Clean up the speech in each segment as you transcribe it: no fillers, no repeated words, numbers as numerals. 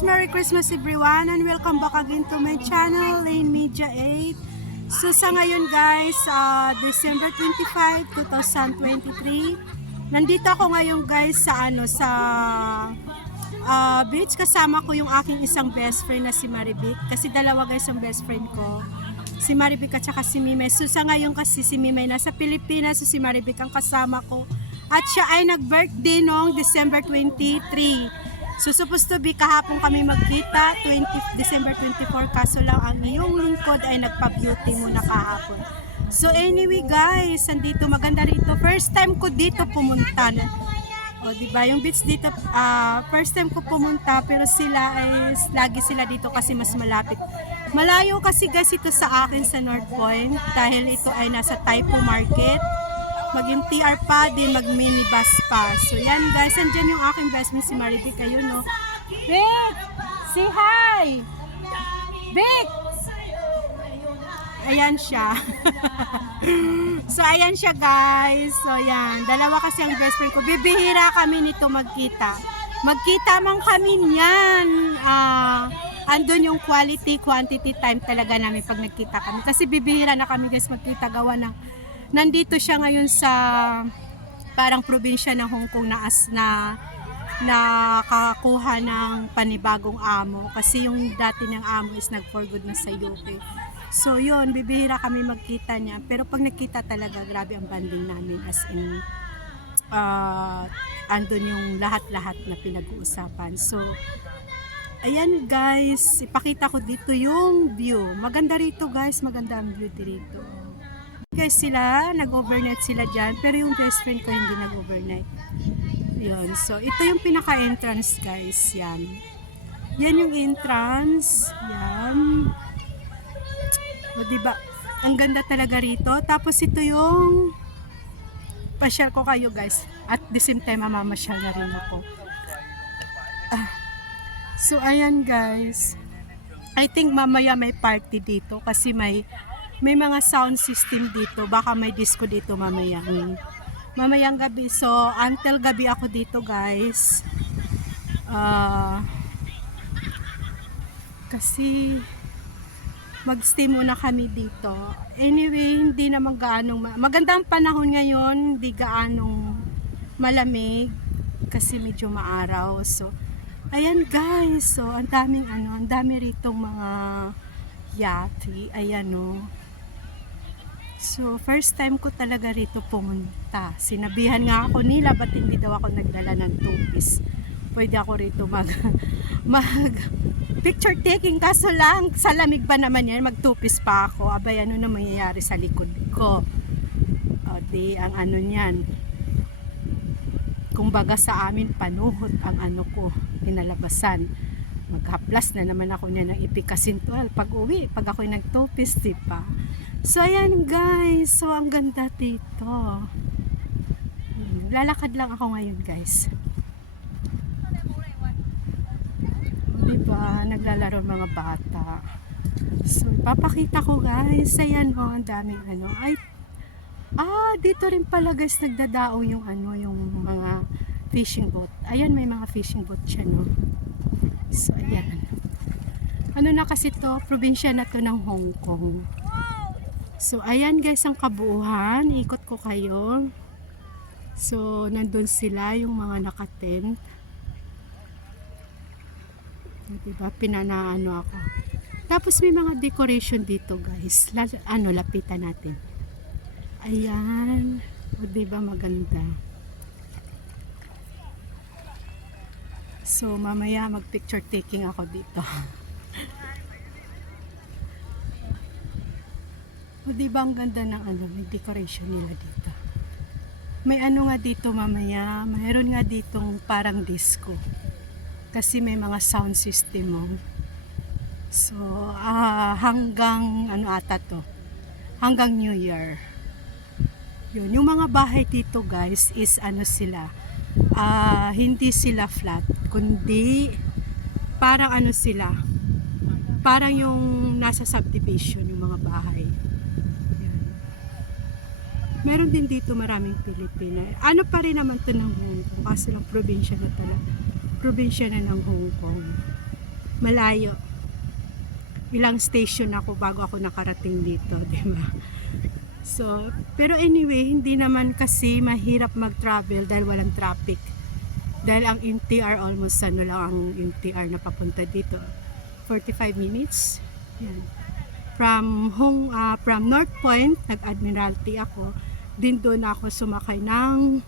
guys! Merry Christmas everyone and welcome back again to my channel, Lane Media 8. So sa ngayon guys, December 25, 2023. Nandito ako ngayon guys sa beach. Kasama ko yung aking isang best friend na si Marivic. Kasi dalawa guys ang best friend ko. Si Marivic at saka si Mimay. So sa ngayon kasi si Mimay nasa Pilipinas, so si Marivic ang kasama ko. At siya ay nag-birthday noong December 23. So supposed to be kahapon kami magkita, December 24, kaso lang ang iyong lingkod ay nagpa-beauty muna kahapon. So anyway guys, andito maganda rito. First time ko dito pumunta. O diba, yung beach dito, first time ko pumunta, pero lagi sila dito kasi mas malapit. Malayo kasi guys ito sa akin sa North Point, dahil ito ay nasa Taipo Market. Maging TR pa din, mag minibus pa. So yan guys, andyan yung aking best friend si Marivic. Ayun no. Vic! Say hi! Vic! Ayan siya. So ayan siya guys. So yan, dalawa kasi ang best friend ko. Bibihira kami nito magkita. Magkita man kami niyan. Andun yung quality, quantity time talaga namin pag nagkita kami. Kasi bibihira na kami guys magkita, gawa ng nandito siya ngayon sa parang probinsya ng Hong Kong na nakakuha ng panibagong amo kasi yung dati niyang amo is nag-for good na sa UK. So yun, bibihira kami magkita niya, pero pag nakita talaga grabe ang banding namin, as in andun yung lahat-lahat na pinag-uusapan. So ayan guys, ipakita ko dito yung view. Maganda rito guys, maganda ang view dito. Guys sila, nag-overnight sila dyan, pero yung best friend ko hindi nag-overnight. Yun, so ito yung pinaka-entrance guys, yan. Yan yung entrance, yan. O diba, ang ganda talaga rito. Tapos ito yung, pa-share ko kayo guys, at the same time mamamasyal na rin ako. So ayan guys, I think mamaya may party dito kasi may mga sound system dito, baka may disco dito mamayang gabi. So until gabi ako dito guys, kasi mag-stay muna kami dito. Anyway, hindi naman gaanong maganda ang panahon ngayon, hindi gaanong malamig kasi medyo maaraw. So ayan guys, so ang dami ritong mga yate, ayan o. So, first time ko talaga rito pumunta. Sinabihan nga ako nila, ba't hindi daw ako nagdala ng tupis. Pwede ako rito mag picture taking, kaso lang, sa lamig ba naman yan, magtupis pa ako. Abay, ano na mangyayari sa likod ko? O, di, ang ano niyan. Kung baga sa amin, panuhot ang ano ko, pinalabasan. Maghaplas na naman ako niya ng ipikasintual pag uwi, pag ako'y nagtupis, diba? So ayan guys, so ang ganda dito. Lalakad lang ako ngayon guys. Diba, naglalaro mga bata. So papakita ko guys, ayan o, ang daming ano. Dito rin pala guys nagdadao yung yung mga fishing boat. Ayan, may mga fishing boat siya no. So ayan. Ano na kasi to, probinsya na to ng Hong Kong. So ayan guys ang kabuuan, ikot ko kayo. So nandun sila yung mga nakatent. Diba, pinanaano ako. Tapos may mga decoration dito guys. Lapitan natin. Ayan. O diba maganda. So mamaya mag picture taking ako dito. O diba ang ganda ng may decoration nila dito. May nga dito mamaya, mayroon nga ditong parang disco. Kasi may mga sound system mo. So hanggang ata to. Hanggang New Year. Yun, yung mga bahay dito guys is sila. Hindi sila flat, kundi parang sila. Parang yung nasa subdivision yung mga bahay. Meron din dito maraming Pilipina. Ano pa rin naman to ng Hong Kong, kasi lang probinsya na talaga. Probinsya na ng Hong Kong. malayo. Ilang station ako bago ako nakarating dito, di ba? So, pero anyway, hindi naman kasi mahirap mag-travel dahil walang traffic. Dahil ang MTR almost ano lang ang MTR na papunta dito. 45 minutes. Yan. From North Point, nag-Admiralty ako. Din doon ako sumakay ng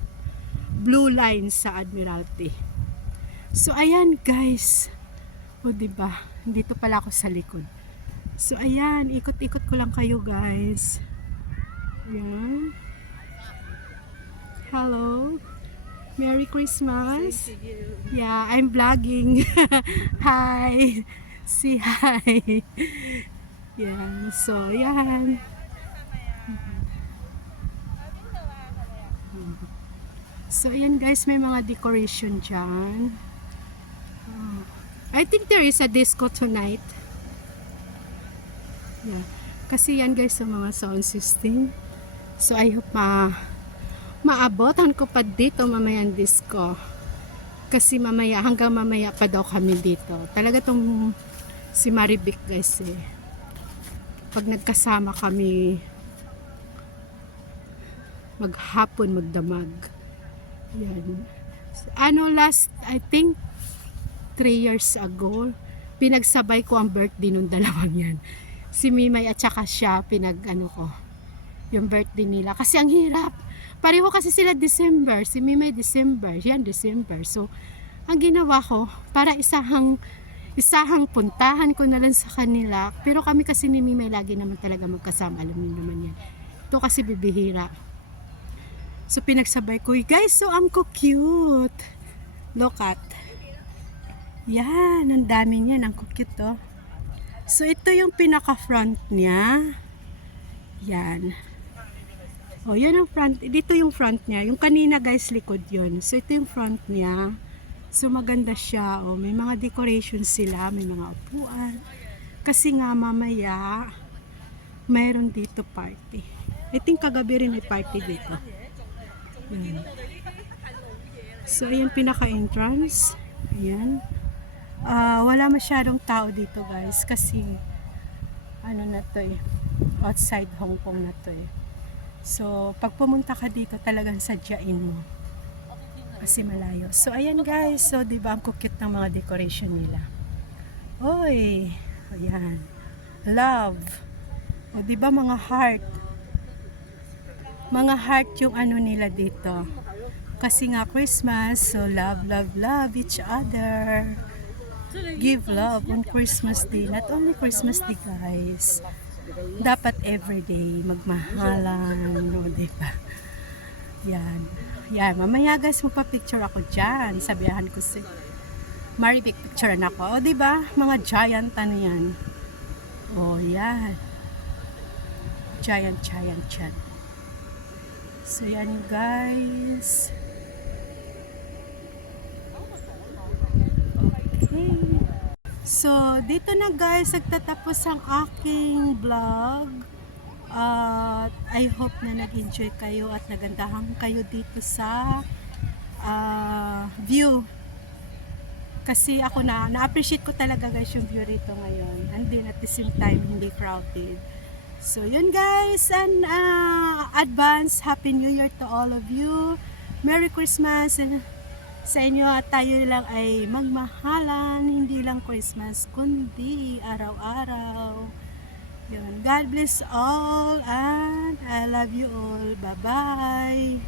Blue Line sa Admiralty. So ayan guys. O diba? Dito pala ako sa likod. So ayan, ikot-ikot ko lang kayo guys. Ayan. Hello. Merry Christmas. Yeah, I'm vlogging. Hi. Say hi. Yan. So, yan. So, ayan guys, may mga decoration dyan. I think there is a disco tonight. Yeah. Kasi yan guys, sa mga sound system. So, I hope maabotan ko pa dito mamaya ang disco. Kasi mamaya, hanggang mamaya pa daw kami dito. Talaga tong si Marivic guys eh. Pag nagkasama kami, maghapon, magdamag. Yan. Ano last, I think, 3 years ago, pinagsabay ko ang birthday nung dalawang yan. Si Mimay at saka siya, ko, yung birthday nila. Kasi ang hirap. Pareho kasi sila December. Si Mimay December. Yan December. So, ang ginawa ko, para isahang puntahan ko na lang sa kanila. Pero kami kasi ni Mimay lagi naman talaga magkasama. Alam niyo naman yan. Ito kasi bibihira. So, pinagsabay ko. Guys, so ang cute. Look at. Yan. Ang dami niyan. Ang cute to. So, ito yung pinaka-front niya. Yan. Oh, yan ang front. Dito yung front niya. Yung kanina guys, likod yun. So, ito yung front niya. So, maganda siya. Oh, may mga decorations sila. May mga upuan. Kasi nga, mamaya, mayroon dito party. I think kagabi rin may party dito. Yan. So, ayan pinaka-entrance. Ayan. Wala masyadong tao dito guys. Kasi, ano na to eh. Outside Hong Kong na to eh. So, pag pumunta ka dito, talagang sadyain mo. Kasi malayo. So, ayan guys. So, diba, ang cute ng mga decoration nila. Oy! Ayan. Love. O, diba, mga heart. Mga heart yung ano nila dito. Kasi nga, Christmas. So, love, love, love each other. Give love on Christmas Day. Not only Christmas Day, guys. Dapat everyday magmahalan, no, diba? Yan. Yan, mamaya guys, magpa-picture ako dyan. Sabihan ko si Marivic, picture na ako. O, diba? Mga giant ano yan. O, yan. Giant yan. So, yan yung guys. Okay. So, dito na guys, nagtatapos ang aking vlog. I hope na nag-enjoy kayo at nagandahan kayo dito sa view. Kasi ako na-appreciate ko talaga guys yung view rito ngayon. And then at the same time, hindi crowded. So, yun guys. And advance Happy New Year to all of you. Merry Christmas and sa inyo at tayo lang ay magmahalan, hindi lang Christmas kundi araw-araw. Yun. God bless all and I love you all. Bye-bye.